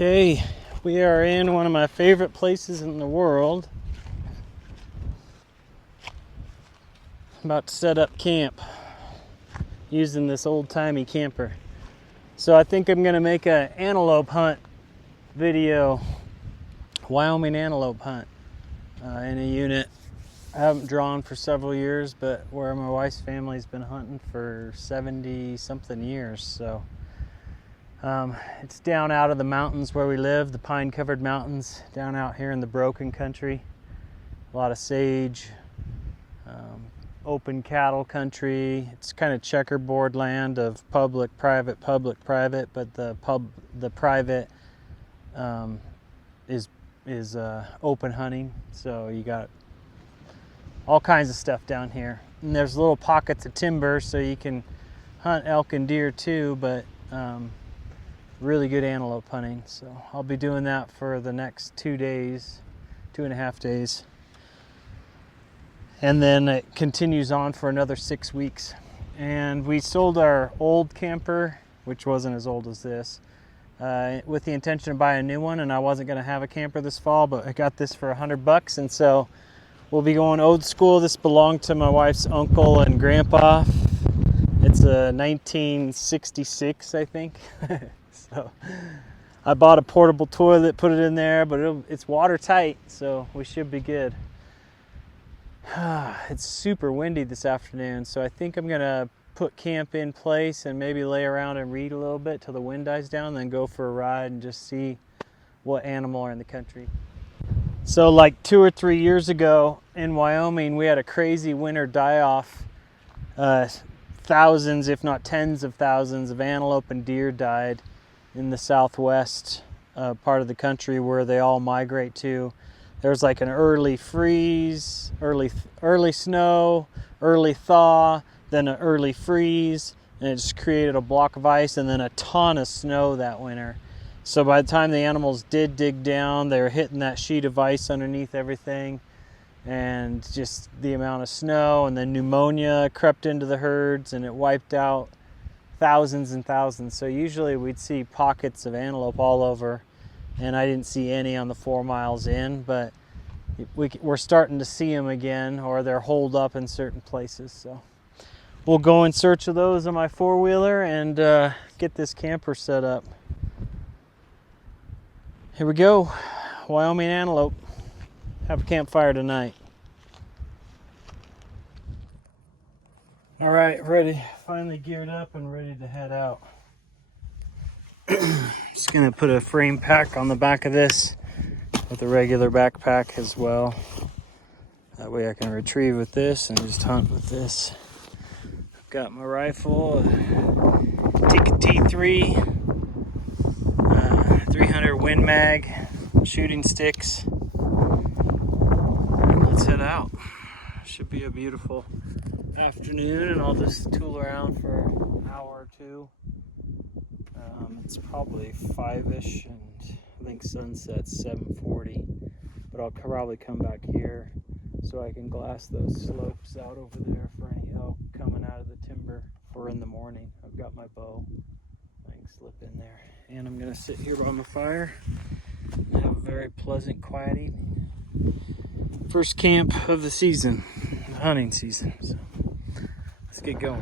Okay, we are in one of my favorite places in the world. I'm about to set up camp using this old-timey camper. So I think I'm gonna make an antelope hunt video, Wyoming antelope hunt in a unit I haven't drawn for several years, but where my wife's family's been hunting for 70 something years. So it's down out of the mountains where we live, the pine covered mountains down out here in the broken country. A lot of sage, open cattle country. It's kind of checkerboard land of public, private, but the private is open hunting. So you got all kinds of stuff down here. And there's little pockets of timber so you can hunt elk and deer too, but really good antelope hunting. So I'll be doing that for the next 2 days, 2.5 days. And then it continues on for another 6 weeks. And we sold our old camper, which wasn't as old as this, with the intention of buying a new one. And I wasn't gonna have a camper this fall, but I got this for $100. And so we'll be going old school. This belonged to my wife's uncle and grandpa. It's a 1966, I think. So I bought a portable toilet, put it in there, but it's watertight, so we should be good. It's super windy this afternoon, so I think I'm gonna put camp in place and maybe lay around and read a little bit till the wind dies down, then go for a ride and just see what animal are in the country. So like 2 or 3 years ago in Wyoming, we had a crazy winter die-off. Thousands, if not tens of thousands of antelope and deer died in the southwest part of the country where they all migrate to. There's like an early freeze, early snow, early thaw, then an early freeze, and it just created a block of ice and then a ton of snow that winter. So by the time the animals did dig down, they were hitting that sheet of ice underneath everything, and just the amount of snow, and then pneumonia crept into the herds and it wiped out thousands and thousands. So usually we'd see pockets of antelope all over, and I didn't see any on the 4 miles in, but we're starting to see them again, or they're holed up in certain places. So we'll go in search of those on my four-wheeler and get this camper set up. Here we go, Wyoming antelope. Have a campfire tonight. All right, ready, finally geared up and ready to head out. Just gonna put a frame pack on the back of this with a regular backpack as well. That way I can retrieve with this and just hunt with this. I've got my rifle, T3, 300 Win Mag, shooting sticks. And let's head out. Should be a beautiful afternoon, and I'll just tool around for an hour or two. It's probably 5-ish, and I think sunset's 7:40, but I'll probably come back here so I can glass those slopes out over there for any elk coming out of the timber for in the morning. I've got my bow, I can slip in there, and I'm gonna sit here by my fire and have a very pleasant, quiet evening. First camp of the season, the hunting season, so let's get going.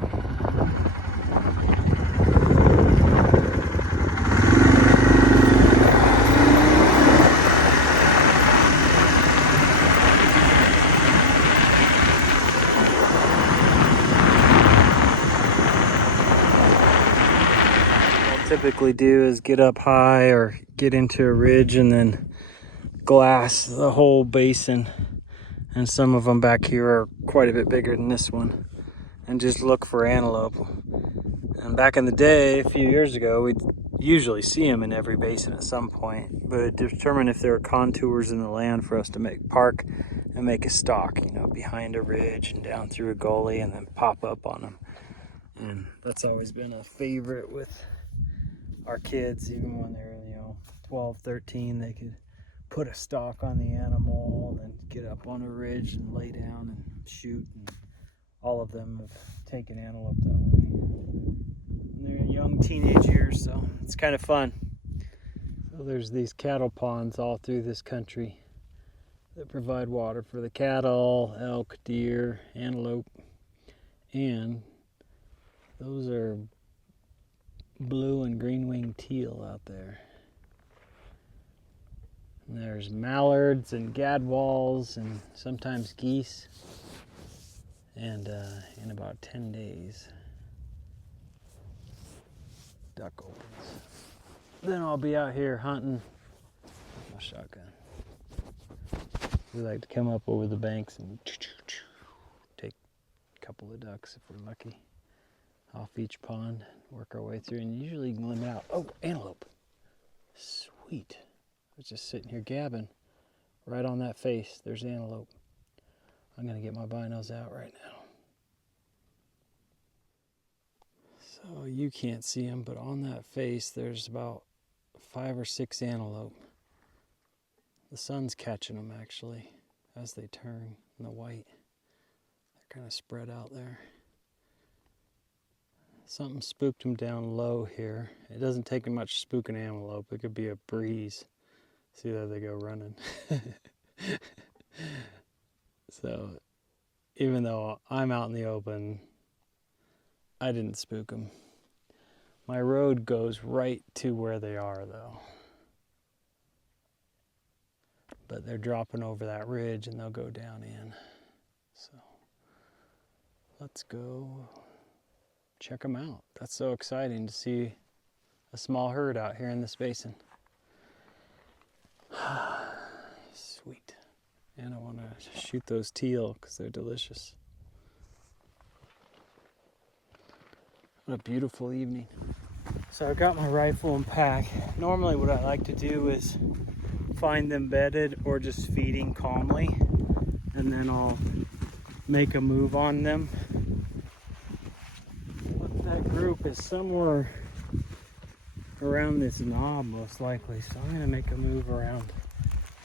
Typically do is get up high or get into a ridge and then glass the whole basin, and some of them back here are quite a bit bigger than this one, and just look for antelope. And back in the day, a few years ago, we'd usually see them in every basin at some point, but it determined if there were contours in the land for us to park and make a stalk, behind a ridge and down through a gully and then pop up on them. And that's always been a favorite with our kids. Even when they're 12, 13, they could put a stalk on the animal and then get up on a ridge and lay down and shoot, and all of them have taken antelope that way. And they're young teenage years, so it's kind of fun. So there's these cattle ponds all through this country that provide water for the cattle, elk, deer, antelope, and those are blue and green-winged teal out there. And there's mallards and gadwalls and sometimes geese. And in about 10 days, duck opens. Then I'll be out here hunting my shotgun. We like to come up over the banks and take a couple of ducks if we're lucky off each pond, work our way through, and usually you can limit out. Oh, antelope. Sweet. I was just sitting here gabbing. Right on that face, there's antelope. I'm gonna get my binos out right now. So you can't see them, but on that face, there's about 5 or 6 antelope. The sun's catching them actually as they turn in the white. They're kind of spread out there. Something spooked them down low here. It doesn't take much to spook an antelope. It could be a breeze. See, there they go running. So even though I'm out in the open, I didn't spook them. My road goes right to where they are though. But they're dropping over that ridge and they'll go down in. So let's go check them out. That's so exciting to see a small herd out here in this basin. Sweet. And I want to shoot those teal because they're delicious. What a beautiful evening. So I've got my rifle and pack. Normally what I like to do is find them bedded or just feeding calmly, and then I'll make a move on them. But that group is somewhere around this knob most likely, so I'm gonna make a move around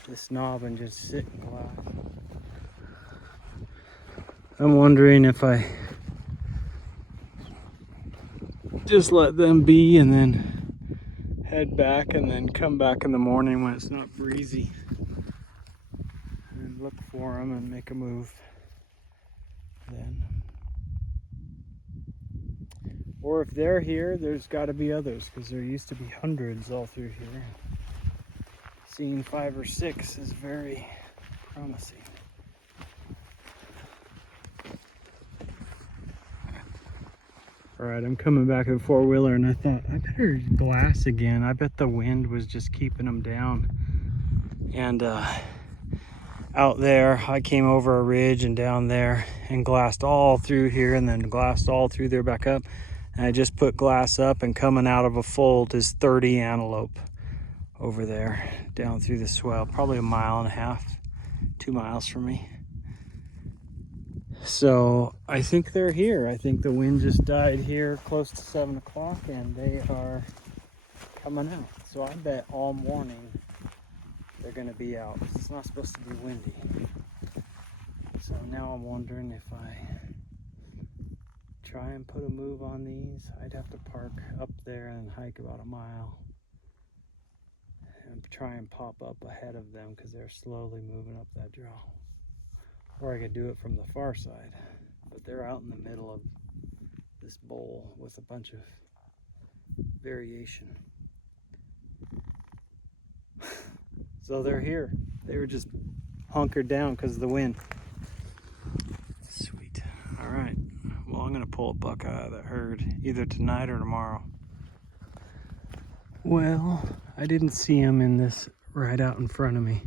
this knob and just sit and glass. I'm wondering if I just let them be and then head back and then come back in the morning when it's not breezy and look for them and make a move then. Or if they're here, there's got to be others because there used to be hundreds all through here. Seeing 5 or 6 is very promising. Alright, I'm coming back to the four-wheeler and I thought I better glass again. I bet the wind was just keeping them down. And out there, I came over a ridge and down there and glassed all through here and then glassed all through there back up. And I just put glass up, and coming out of a fold is 30 antelope over there down through the swell, probably 1.5 miles, 2 miles from me. So I think they're here. I think the wind just died here close to 7 o'clock and they are coming out. So I bet all morning they're gonna be out. It's not supposed to be windy. So now I'm wondering if I try and put a move on these. I'd have to park up there and hike about 1 mile and try and pop up ahead of them because they're slowly moving up that draw. Or I could do it from the far side, but they're out in the middle of this bowl with a bunch of variation. So they're here. They were just hunkered down because of the wind. Sweet. All right. Well, I'm gonna pull a buck out of that herd either tonight or tomorrow. Well, I didn't see him in this right out in front of me.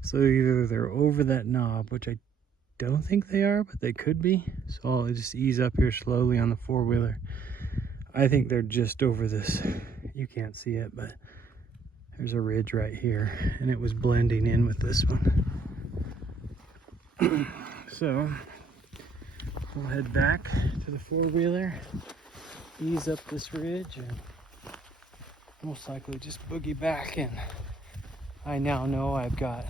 So either they're over that knob, which I don't think they are, but they could be. So I'll just ease up here slowly on the four-wheeler. I think they're just over this. You can't see it, but there's a ridge right here, and it was blending in with this one. So we'll head back to the four-wheeler, ease up this ridge, and most likely just boogie back. And I now know I've got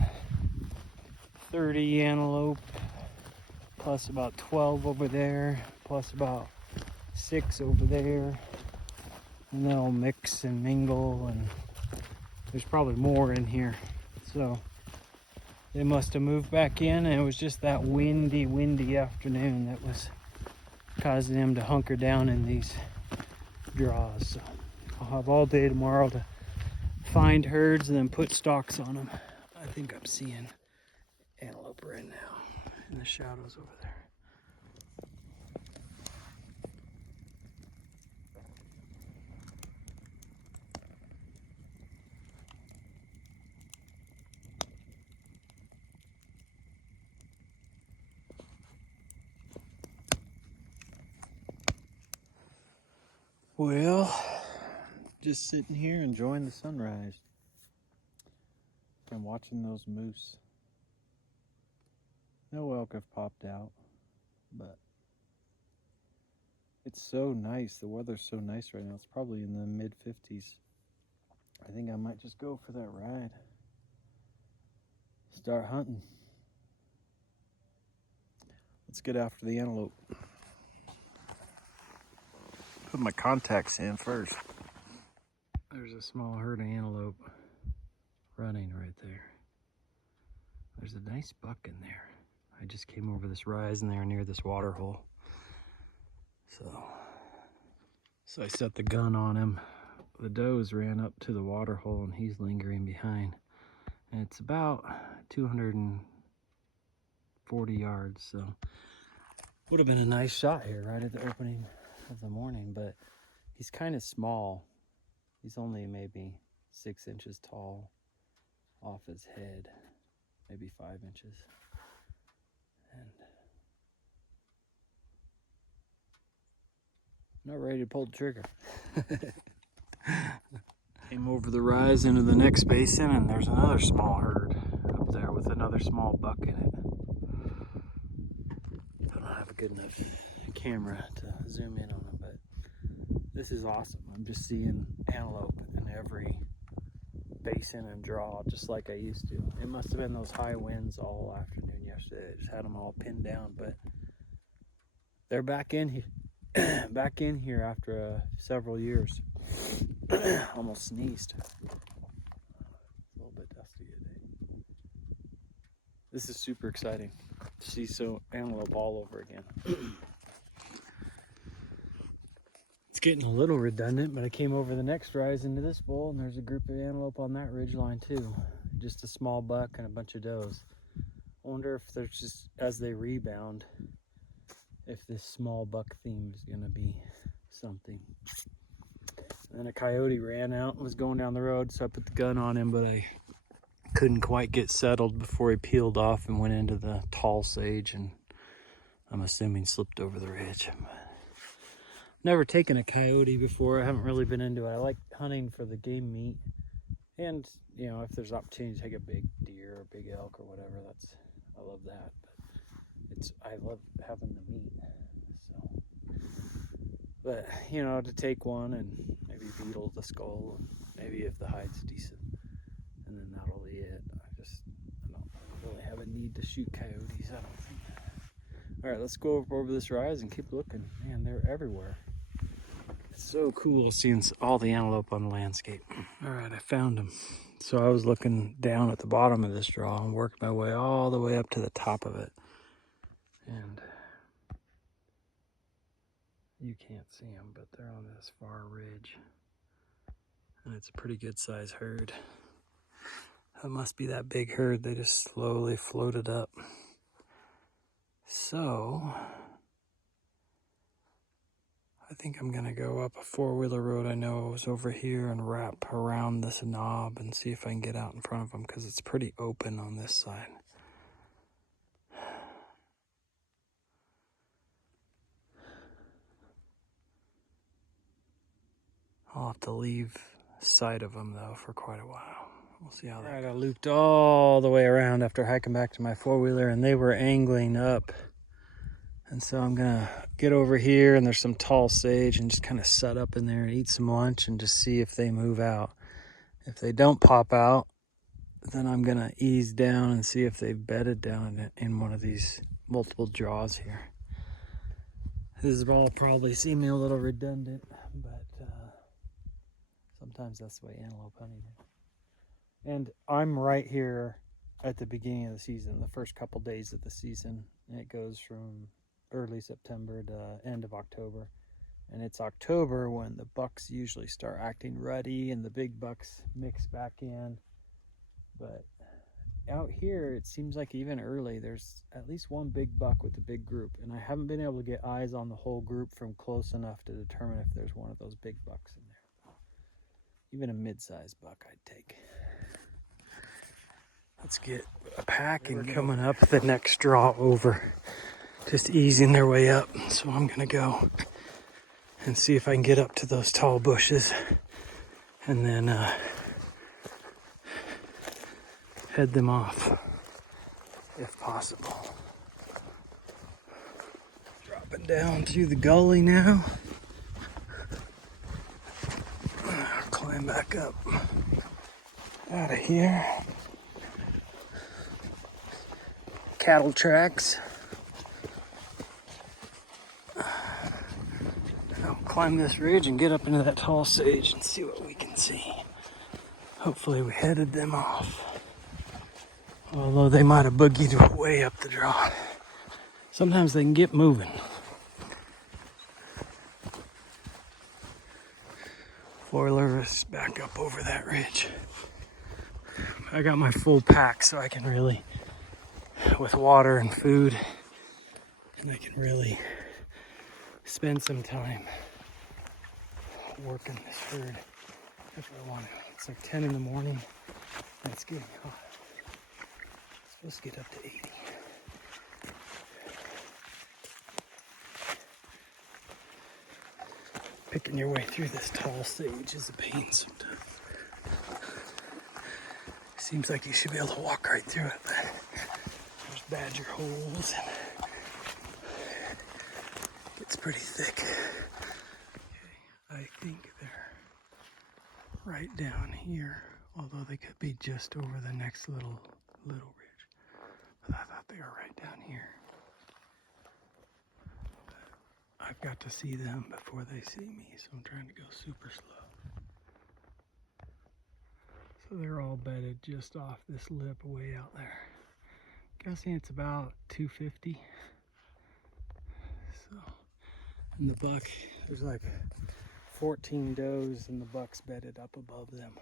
30 antelope, plus about 12 over there, plus about 6 over there, and then I'll mix and mingle and There's probably more in here. So they must have moved back in, and it was just that windy afternoon that was causing them to hunker down in these draws. So I'll have all day tomorrow to find herds and then put stalks on them. I think I'm seeing antelope right now in the shadows over there. Well, just sitting here enjoying the sunrise and watching those moose. No elk have popped out, but it's so nice. The weather's so nice right now. It's probably in the mid-50s. I think I might just go for that ride. Start hunting. Let's get after the antelope. Put my contacts in first. There's a small herd of antelope running right there. There's a nice buck in there. I just came over this rise and they're near this water hole. So I set the gun on him. The does ran up to the water hole and he's lingering behind. And it's about 240 yards, so would have been a nice shot here right at the opening of the morning, but he's kind of small. He's only maybe 6 inches tall off his head, maybe 5 inches. And not ready to pull the trigger. Came over the rise into the next basin and there's another small herd up there with another small buck in it. I don't have a good enough camera to zoom in on them, but this is awesome. I'm just seeing antelope in every basin and draw just like I used to. It must have been those high winds all afternoon yesterday. I just had them all pinned down, but they're back in here. Back in here after several years. Almost sneezed. It's a little bit dusty today. This is super exciting to see antelope all over again. It's getting a little redundant, but I came over the next rise into this bowl and there's a group of antelope on that ridge line too. Just a small buck and a bunch of does. I wonder if there's just, as they rebound, if this small buck theme is gonna be something. And then a coyote ran out and was going down the road, so I put the gun on him, but I couldn't quite get settled before he peeled off and went into the tall sage, and I'm assuming slipped over the ridge. Never taken a coyote before. I haven't really been into it. I like hunting for the game meat, and you know, if there's opportunity to take a big deer or big elk or whatever, I love that. But I love having the meat. So, but you know, to take one and maybe beetle the skull, and maybe if the hide's decent, and then that'll be it. I don't really have a need to shoot coyotes, I don't think. All right, let's go over this rise and keep looking. Man, they're everywhere. It's so cool seeing all the antelope on the landscape. All right, I found them. So I was looking down at the bottom of this draw and worked my way all the way up to the top of it. And you can't see them, but they're on this far ridge. And it's a pretty good size herd. That must be that big herd. They just slowly floated up. So I think I'm gonna go up a four-wheeler road I know is over here and wrap around this knob and see if I can get out in front of them, because it's pretty open on this side. I'll have to leave sight of them though for quite a while. We'll see how that goes. All right, I looped all the way around after hiking back to my four-wheeler, and they were angling up. And so I'm gonna get over here, and there's some tall sage, and just kind of set up in there and eat some lunch and just see if they move out. If they don't pop out, then I'm gonna ease down and see if they've bedded down in one of these multiple draws here. This is all probably seeming a little redundant, but sometimes that's the way antelope hunting is. And I'm right here at the beginning of the season, the first couple days of the season. And it goes from early September to end of October. And it's October when the bucks usually start acting ruddy and the big bucks mix back in. But out here, it seems like even early, there's at least one big buck with a big group. And I haven't been able to get eyes on the whole group from close enough to determine if there's one of those big bucks in there. Even a mid-sized buck I'd take. Let's get a pack and coming up the next draw over. Just easing their way up. So I'm gonna go and see if I can get up to those tall bushes and then head them off if possible. Dropping down through the gully now. I'll climb back up out of here. Cattle tracks. I'll climb this ridge and get up into that tall sage and see what we can see. Hopefully we headed them off. Although they might have boogied way up the draw. Sometimes they can get moving. Foiler is back up over that ridge. I got my full pack so I can really, with water and food, and I can really spend some time working this herd if I want to. It's like 10 in the morning and it's getting hot. It's supposed to get up to 80. Picking your way through this tall sage is a pain sometimes. Seems like you should be able to walk right through it, but there's badger holes and it gets pretty thick. Okay, I think they're right down here, although they could be just over the next little ridge. But I thought they were right down here. I've got to see them before they see me, so I'm trying to go super slow. So they're all bedded just off this lip way out there. Guessing it's about 250. So, and the buck, there's like 14 does and the buck's bedded up above them.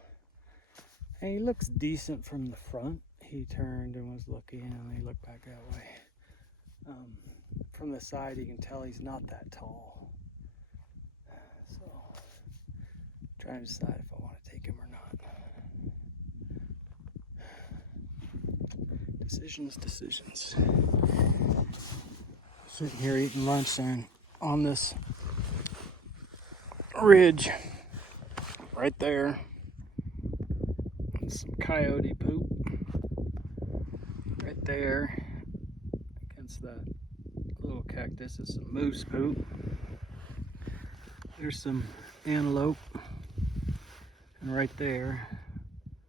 And he looks decent from the front. He turned and was looking and he looked back that way. From the side, you can tell he's not that tall. So, trying to decide if I want to take him or not. Decisions. Sitting here eating lunch and on this ridge right there. Some coyote poop right there against that little cactus is some moose poop. There's some antelope, and right there,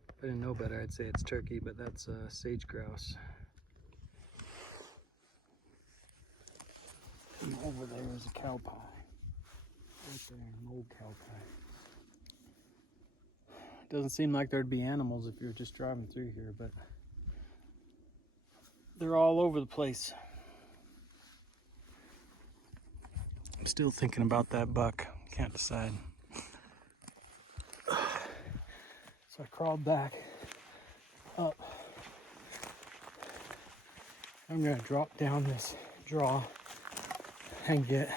if I didn't know better, I'd say it's turkey, but that's sage grouse. And over there is a cow pie. Right there, an old cow pie. It doesn't seem like there'd be animals if you're just driving through here, but they're all over the place. I'm still thinking about that buck. Can't decide. So I crawled back up. I'm gonna drop down this draw and get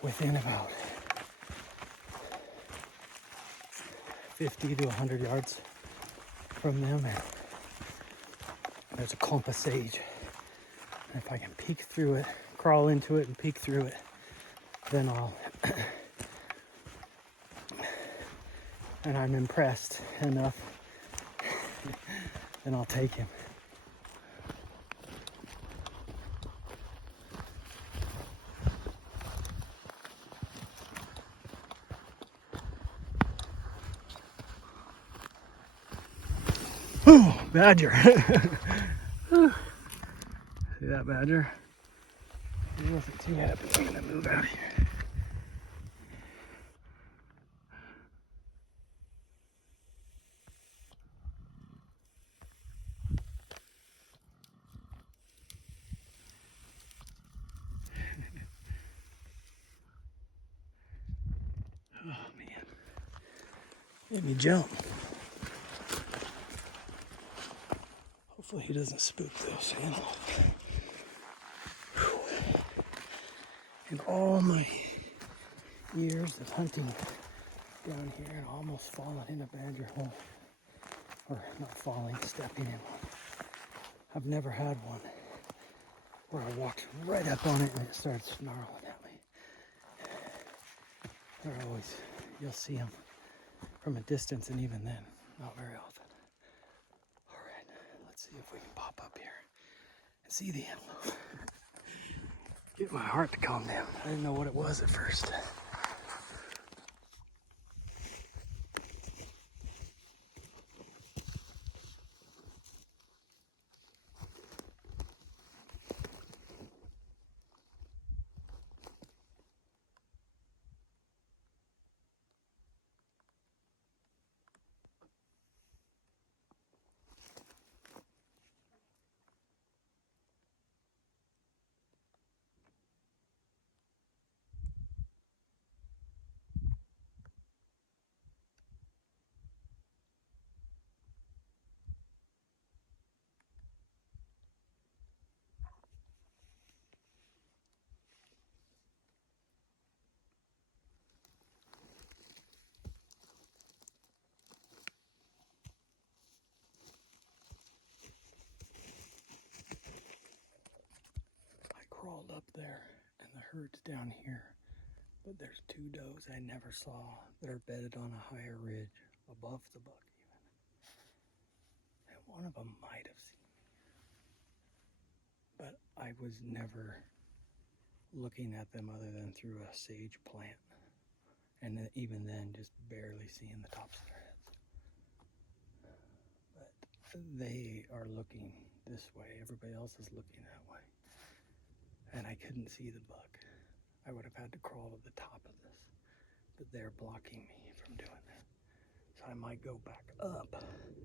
within about 50 to 100 yards from them, and there's a clump of sage. And if I can peek through it, crawl into it and peek through it, then I'll and I'm impressed enough, then I'll take him. Ooh, badger. See that badger? He wasn't too happy. I'm gonna move out here. Made me jump. Hopefully he doesn't spook those antelope. In all my years of hunting down here and almost falling in a badger hole, or not falling, stepping in one, I've never had one where I walked right up on it and it started snarling at me. They're always, you'll see them from a distance, and even then, not very often. All right, let's see if we can pop up here and see the antelope. Get my heart to calm down. I didn't know what it was at first. Crawled up there and the herd's down here, but there's two does I never saw that are bedded on a higher ridge above the buck even, and one of them might have seen me, but I was never looking at them other than through a sage plant, and even then just barely seeing the tops of their heads. But they are looking this way, everybody else is looking that way. And I couldn't see the buck. I would have had to crawl to the top of this, but they're blocking me from doing that. So I might go back up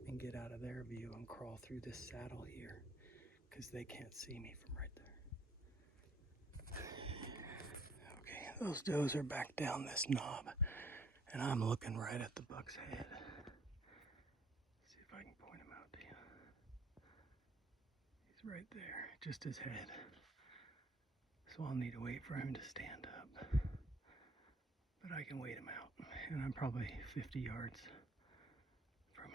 and get out of their view and crawl through this saddle here, because they can't see me from right there. Okay, those does are back down this knob, and I'm looking right at the buck's head. See if I can point him out to you. He's right there, just his head. So I'll need to wait for him to stand up. But I can wait him out, and I'm probably 50 yards from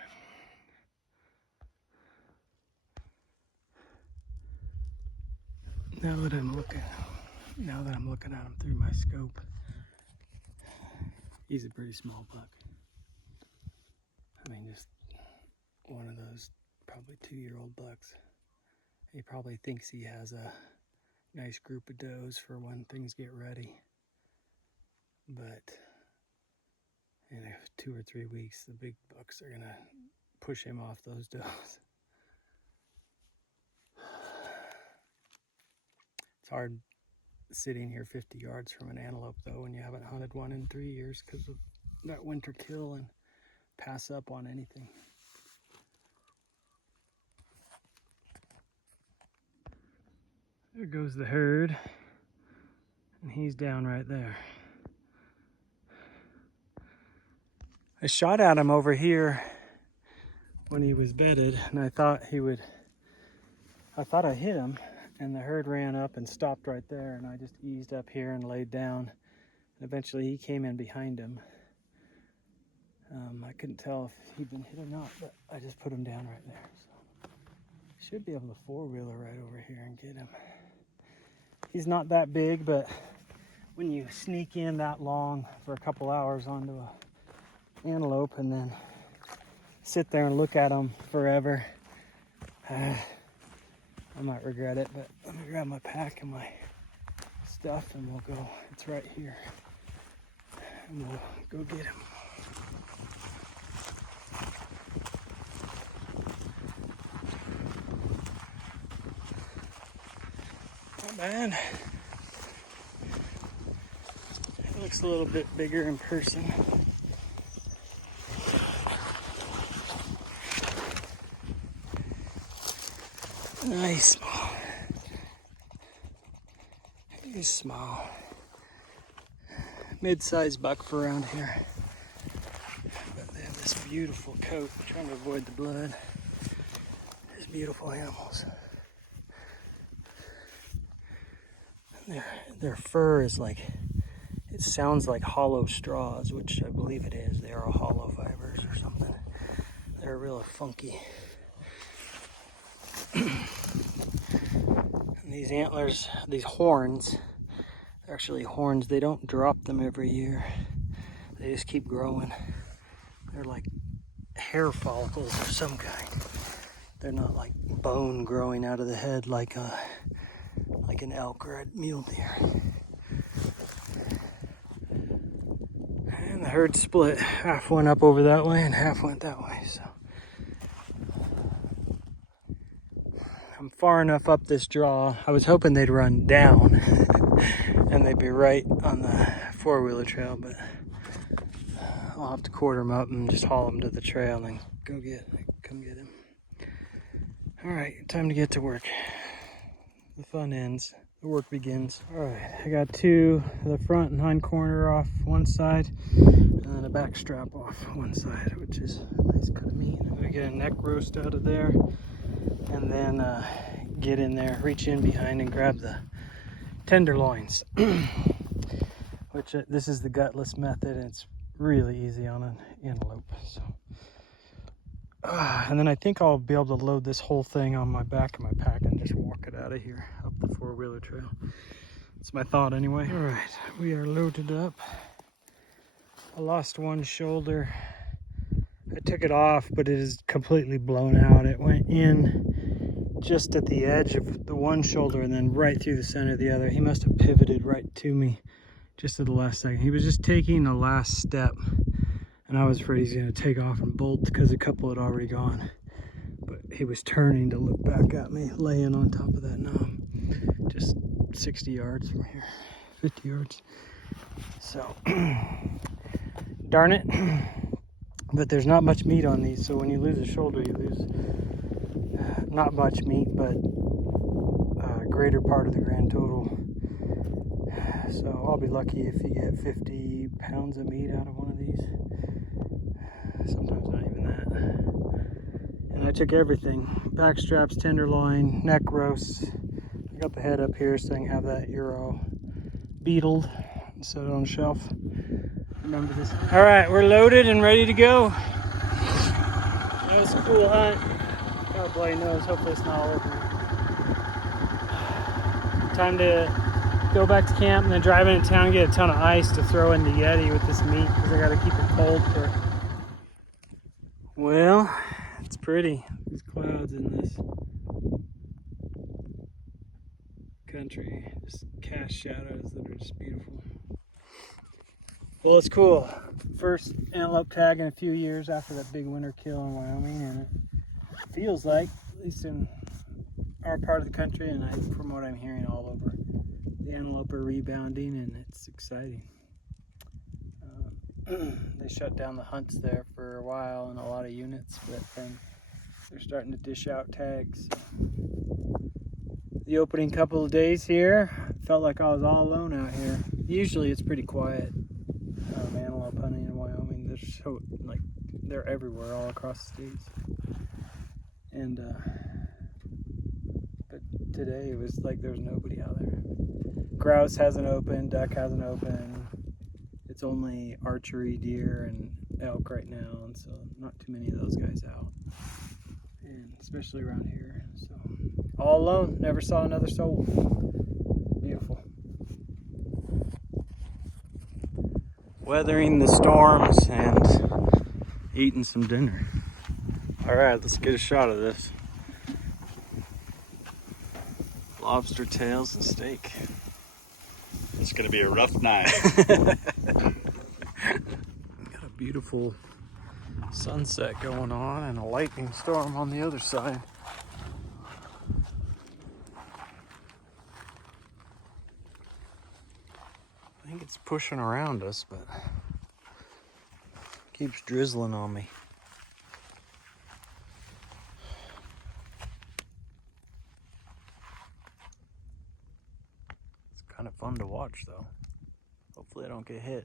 him. Now that I'm looking at him through my scope, he's a pretty small buck. I mean, just one of those probably 2-year-old bucks. He probably thinks he has a nice group of does for when things get ready. But in 2 or 3 weeks, the big bucks are gonna push him off those does. It's hard sitting here 50 yards from an antelope though when you haven't hunted one in 3 years because of that winter kill and pass up on anything. There goes the herd, and he's down right there. I shot at him over here when he was bedded, and I thought I hit him, and the herd ran up and stopped right there, and I just eased up here and laid down. And eventually he came in behind him. I couldn't tell if he'd been hit or not, but I just put him down right there. So should be able to four-wheeler right over here and get him. He's not that big, but when you sneak in that long for a couple hours onto a antelope and then sit there and look at them forever, I might regret it. But let me grab my pack and my stuff and we'll go. It's right here, and we'll go get him. Not bad. It looks a little bit bigger in person. Nice small. He's small. Mid-sized buck for around here. But then beautiful coat. I'm trying to avoid the blood. These beautiful animals. And their fur is like, it sounds like hollow straws, which I believe it is. They are hollow fibers or something. They're really funky. And these antlers, these horns, they're actually horns. They don't drop them every year. They just keep growing. They're like hair follicles of some kind. They're not like bone growing out of the head like an elk or a mule deer. And the herd split. Half went up over that way and half went that way. So I'm far enough up this draw. I was hoping they'd run down and they'd be right on the four-wheeler trail, but I'll have to quarter them up and just haul them to the trail and then come get him. All right, time to get to work. The fun ends, the work begins. All right, I got the front and hind corner off one side, and then a back strap off one side, which is a nice cut of meat. I'm gonna get a neck roast out of there, and then get in there, reach in behind and grab the tenderloins, which this is the gutless method, and it's really easy on an antelope. So. And then I think I'll be able to load this whole thing on my back of my pack and just walk it out of here up the four-wheeler trail. That's my thought anyway. All right, we are loaded up. I lost one shoulder. I took it off, but it is completely blown out. It went in just at the edge of the one shoulder and then right through the center of the other. He must have pivoted right to me just at the last second. He was just taking the last step. And I was afraid he's going to take off and bolt because a couple had already gone. But he was turning to look back at me, laying on top of that knob. Just 60 yards from here, 50 yards. So, darn it. But there's not much meat on these, so when you lose a shoulder, you lose not much meat, but a greater part of the grand total. So I'll be lucky if you get 50 pounds of meat out of one of these. Sometimes not even that. And I took everything. Back straps, tenderloin, neck roasts. I got the head up here so I can have that ear all beetled and set it on the shelf. Remember this. All right, we're loaded and ready to go. That was a cool hunt. Got a bloody nose. Hopefully it's not all over me. Time to go back to camp and then drive into town and get a ton of ice to throw in the Yeti with this meat because I got to keep it cold for. Well, it's pretty. There's clouds in this country. Just cast shadows that are just beautiful. Well, it's cool. First antelope tag in a few years after that big winter kill in Wyoming, and it feels like, at least in our part of the country, and from what I'm hearing all over, the antelope are rebounding, and it's exciting. They shut down the hunts there for a while in a lot of units, but then they're starting to dish out tags. The opening couple of days here, felt like I was all alone out here. Usually it's pretty quiet. Antelope hunting in Wyoming, they're everywhere, all across the states. And but today it was like there's nobody out there. Grouse hasn't opened, duck hasn't opened. It's only archery, deer, and elk right now, and so not too many of those guys out. And especially around here, so all alone, never saw another soul. Beautiful. Weathering the storms and eating some dinner. All right, let's get a shot of this. Lobster tails and steak. It's gonna be a rough night. Got a beautiful sunset going on and a lightning storm on the other side. I think it's pushing around us, but keeps drizzling on me. It's kind of fun to watch though. Hopefully I don't get hit.